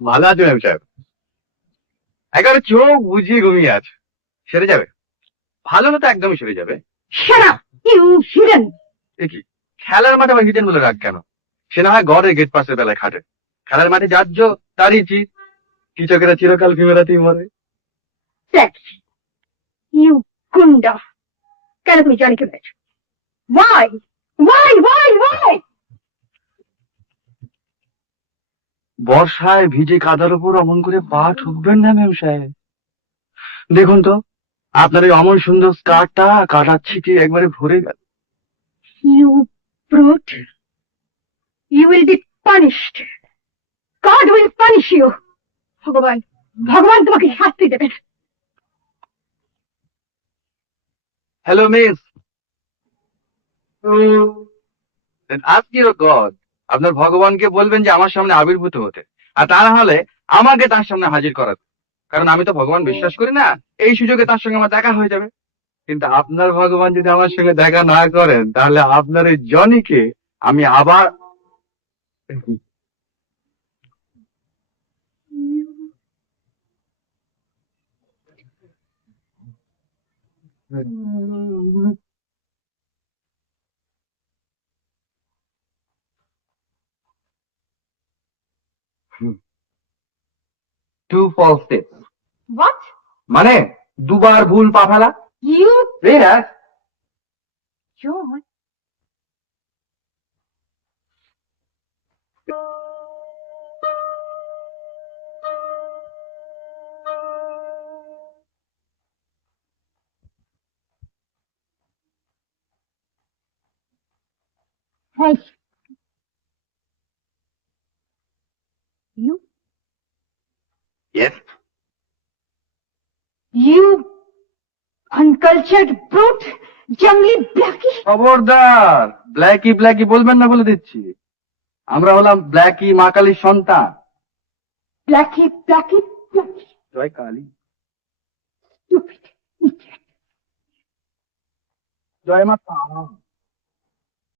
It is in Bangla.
ভালো আছে ম্যাম সাহেব। একেবারে চোখ বুঝিয়ে ঘুমিয়ে আছে। সেরে যাবে? ভালো মতো একদমই সেরে যাবে। Shut up, you shouldn't. এ কি, খেলার মাঠে আমার হিডেন বলে রাখ কেন? সে না হয় ঘরের গেট পাশের বেলায় খাটে। খেলার মাঠে যাচ্ছ তারই চিৎ। কৃষকেরা চিরকাল ঘুমেরাতেই মরে। Sex, you gunda. কেন তুমি জনিকে মেরেছো? Why? Why? বর্ষায় ভিজে কাদার উপর অমন করে পা ঠুকবেন না ম্যাম সাহেব। দেখুন তো, আপনার এই অমন সুন্দর স্কার্টটা কাটার ছিটে একবারে ভরে গেল। You brute. You will be punished. God will punish you. ভগবান তোমাকে শাস্তি দেবেন। Hello miss, ask your god. আপনার ভগবানকে বলবেন যে আমার সামনে আবির্ভূত হতে, আর তা না হলে আমাকে তার সামনে হাজির করাতে। কারণ আমি তো ভগবান বিশ্বাস করি না। এই সুযোগে তার সঙ্গে আমার দেখা হয়ে যাবে। কিন্তু আপনার ভগবান যদি আমার সঙ্গে দেখা না করেন, তাহলে আপনার এই জনিকে আমি আবার টু ফলস স্টেপস। What? মানে দুবার ভুল পা ফেলা। You Whereas John. Hey. You? yes, You uncultured brute, jungly blackie. খবরদার ব্ল্যাকি ব্ল্যাকি বলবেন না বলে দিচ্ছি। আমরা হলাম ব্ল্যাকি মা কালীর সন্তান। Blackie. জয় কালী। Stupid. জয় মা তারা।